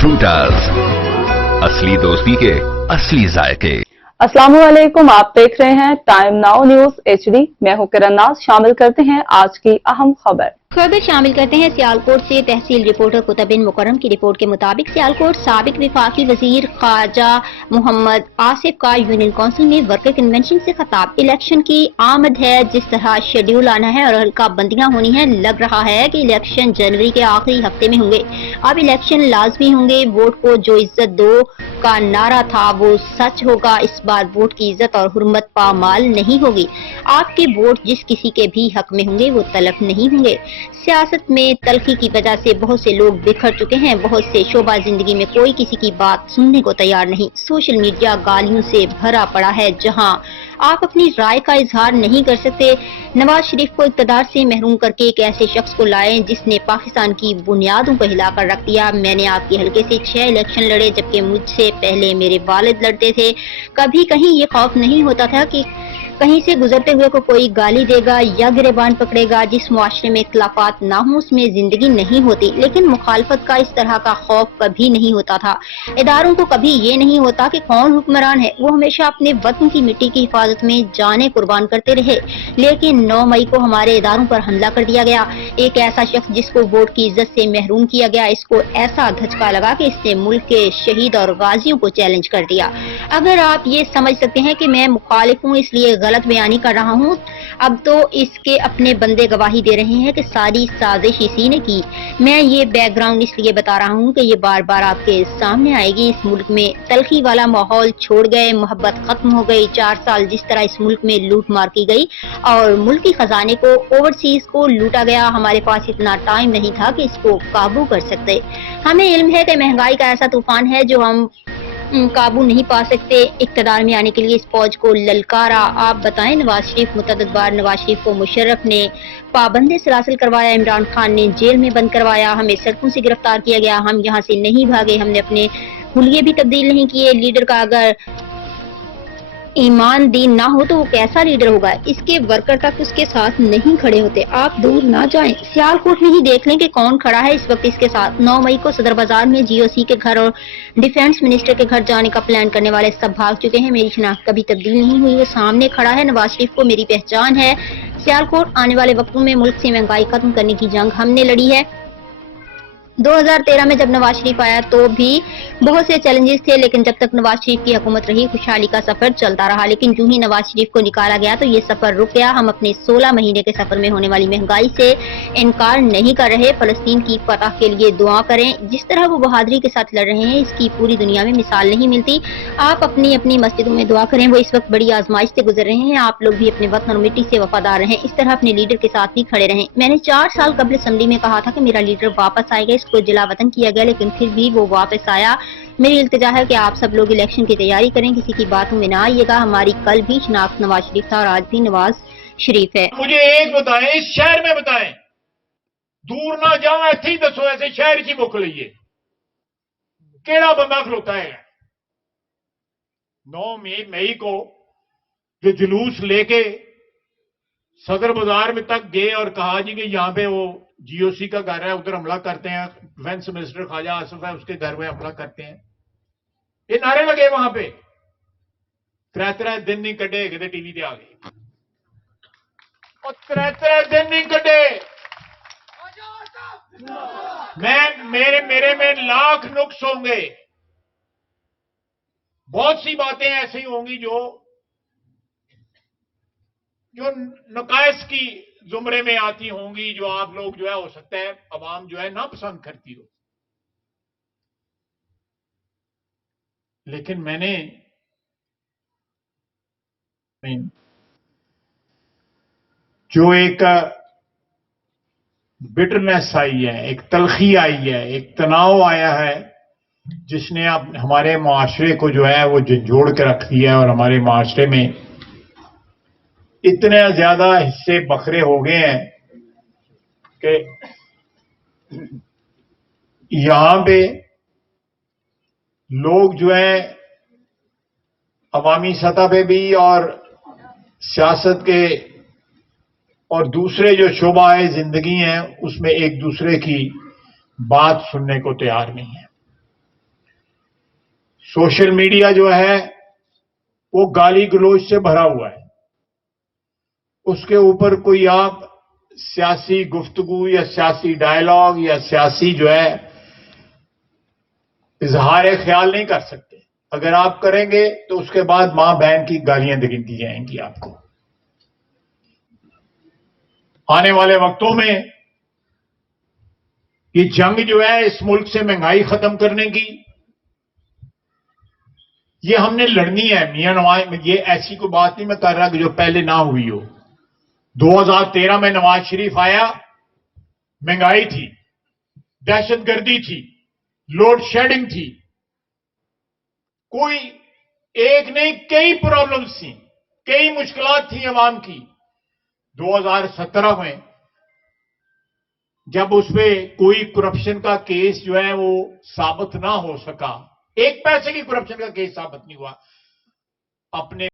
फ्रूटर्स, असली दोस्ती के असली जायके। अस्सलाम वालेकुम, आप देख रहे हैं टाइम नाउ न्यूज HD। मैं हूं किरण नाज। शामिल करते हैं आज की अहम खबर शामिल करते हैं सियालकोट से तहसील रिपोर्टर कुतुबिन मुकर्रम की रिपोर्ट के मुताबिक सियालकोट साबिक विफाकी वजीर ख्वाजा मोहम्मद आसिफ का यूनियन काउंसिल में वर्कर कन्वेंशन से खिताब। इलेक्शन की आमद है, जिस तरह शेड्यूल आना है और हल्का बंदियां होनी है, लग रहा है कि इलेक्शन जनवरी के आखिरी हफ्ते में होंगे। अब इलेक्शन लाजमी होंगे। वोट को जो इज्जत दो का नारा था वो सच होगा। इस बार वोट की इज्जत और हुर्मत पामाल नहीं होगी। आपके वोट जिस किसी के भी हक में होंगे वो तलब नहीं होंगे। सियासत में तलखी की वजह से बहुत से लोग बिखर चुके हैं। बहुत से शोबा जिंदगी में कोई किसी की बात सुनने को तैयार नहीं। सोशल मीडिया गालियों से भरा पड़ा है, जहां आप अपनी राय का इजहार नहीं कर सकते। नवाज शरीफ को इक़्तिदार से महरूम करके एक ऐसे शख्स को लाएं जिसने पाकिस्तान की बुनियादों को हिलाकर रख दिया। मैंने आपके हलके से 6 इलेक्शन लड़े, जबकि मुझसे पहले मेरे वालिद लड़ते थे। कभी कहीं ये खौफ नहीं होता था कि कहीं से गुजरते हुए को कोई गाली देगा या गिरेबान पकड़ेगा। जिस मुआशरे में इख्तिलाफात ना हो उसमें जिंदगी नहीं होती, लेकिन मुखालफत का इस तरह का खौफ कभी नहीं होता था। इदारों को कभी ये नहीं होता कि कौन हुक्मरान है। वो हमेशा अपने वतन की मिट्टी की हिफाजत में जाने कुर्बान करते रहे। लेकिन 9 मई को हमारे इदारों पर हमला कर दिया गया। एक ऐसा शख्स जिसको वोट की इज्जत से महरूम किया गया, इसको ऐसा धचका लगा कि इसने मुल्क के शहीद और गाजियों को चैलेंज कर दिया। अगर आप ये समझ सकते हैं कि मैं मुखालिफ हूँ इसलिए गलत बयानी कर रहा हूँ, अब तो इसके अपने बंदे गवाही दे रहे हैं कि सारी साजिश इसी ने की। मैं ये बैकग्राउंड इसलिए बता रहा हूँ कि ये बार बार आपके सामने आएगी। इस मुल्क में तलखी वाला माहौल छोड़ गए, मोहब्बत खत्म हो गई। 4 साल जिस तरह इस मुल्क में लूट मार की गई और मुल्की खजाने को ओवरसीज को लूटा गया, हमारे पास इतना टाइम नहीं था कि इसको काबू कर सकते। हमें इल्म है कि महंगाई का ऐसा तूफान है जो हम काबू नहीं पा सकते। इक़्तिदार में आने के लिए इस फौज को ललकारा। आप बताएं, नवाज शरीफ मुतअद्दिद बार नवाज शरीफ को मुशर्रफ ने पाबंदी सलासिल करवाया, इमरान खान ने जेल में बंद करवाया, हमें सड़कों से गिरफ्तार किया गया। हम यहाँ से नहीं भागे, हमने अपने हुलिये भी तब्दील नहीं किए। लीडर का अगर ईमान दीन ना हो तो वो कैसा लीडर होगा। इसके वर्कर तक उसके साथ नहीं खड़े होते। आप दूर ना जाएं, सियालकोट में ही देख लें कि कौन खड़ा है इस वक्त इसके साथ। 9 मई को सदर बाजार में GOC के घर और डिफेंस मिनिस्टर के घर जाने का प्लान करने वाले सब भाग चुके हैं। मेरी शनाख्त कभी तब्दील नहीं हुई, वो सामने खड़ा है। नवाज शरीफ को मेरी पहचान है। सियालकोट आने वाले वक्तों में मुल्क से महंगाई खत्म करने की जंग हमने लड़ी है। 2013 में जब नवाज शरीफ आया तो भी बहुत से चैलेंजेस थे, लेकिन जब तक नवाज शरीफ की हुकूमत रही खुशहाली का सफर चलता रहा। लेकिन यूं ही नवाज शरीफ को निकाला गया तो ये सफर रुक गया। हम अपने 16 महीने के सफर में होने वाली महंगाई से इनकार नहीं कर रहे। फलस्तीन की फतह के लिए दुआ करें। जिस तरह वो बहादुरी के साथ लड़ रहे हैं इसकी पूरी दुनिया में मिसाल नहीं मिलती। आप अपनी अपनी मस्जिदों में दुआ करें, वो इस वक्त बड़ी आजमाइश से गुजर रहे हैं। आप लोग भी अपने वतन और मिट्टी से वफादार रहें, इस तरह अपने लीडर के साथ भी खड़े रहें। मैंने 4 साल कबल असेंबली में कहा था कि मेरा लीडर वापस आएगा, इसको जिला वतन किया गया, लेकिन फिर भी वो वापस आया। मेरी इल्तिजा है कि आप सब लोग इलेक्शन की तैयारी करें, किसी की बातों में ना आइएगा। हमारी कल भी शनाख्त नवाज शरीफ था और आज भी नवाज शरीफ है। मुझे एक बताएं, इस शहर में बताएं, दूर ना जाओ, ऐसे ही दसो, ऐसे शहर की बुक लीजिए, केड़ा बंदा खलोता है। 9 मई को जो जुलूस लेके सदर बाजार में तक गए और कहा जी कि यहां पे वो GOC का घर है, उधर हमला करते हैं, डिफेंस मिनिस्टर ख्वाजा आसिफ है उसके घर में हमला करते हैं, ये नारे लगे वहां पे। 3 दिन नहीं कटे कि टीवी पे आ गए, और 3 दिन नहीं कटे। मेरे में लाख नुक्स होंगे, बहुत सी बातें ऐसी होंगी जो नकायस की जुमरे में आती होंगी, जो आप लोग जो है हो सकता है अवाम जो है ना पसंद करती हो। लेकिन मैंने जो एक बिटरनेस आई है, एक तलखी आई है, एक तनाव आया है, जिसने अब हमारे माशरे को जो है वो झंझोड़ के रख दिया है। और हमारे माशरे में इतने ज्यादा हिस्से बखरे हो गए हैं कि यहां पे लोग जो है अवामी सतह पे भी और सियासत के और दूसरे जो शोबाए जिंदगी हैं उसमें एक दूसरे की बात सुनने को तैयार नहीं है। सोशल मीडिया जो है वो गाली गलौज से भरा हुआ है। उसके ऊपर कोई आप सियासी गुफ्तगू या सियासी डायलॉग या सियासी जो है इजहार ख्याल नहीं कर सकते। अगर आप करेंगे तो उसके बाद मां बहन की गालियां दी जाएंगी आपको। आने वाले वक्तों में ये जंग जो है इस मुल्क से महंगाई खत्म करने की, ये हमने लड़नी है मियां नवाज। ये ऐसी कोई बात नहीं मैं कर रहा कि जो पहले ना हुई हो। 2013 में नवाज शरीफ आया, महंगाई थी, दहशतगर्दी थी, लोड शेडिंग थी, कोई एक नहीं कई प्रॉब्लम्स थी, कई मुश्किलात थी अवाम की। 2017 में जब उसपे कोई करप्शन का केस जो है वो साबित ना हो सका, एक पैसे की करप्शन का केस साबित नहीं हुआ, अपने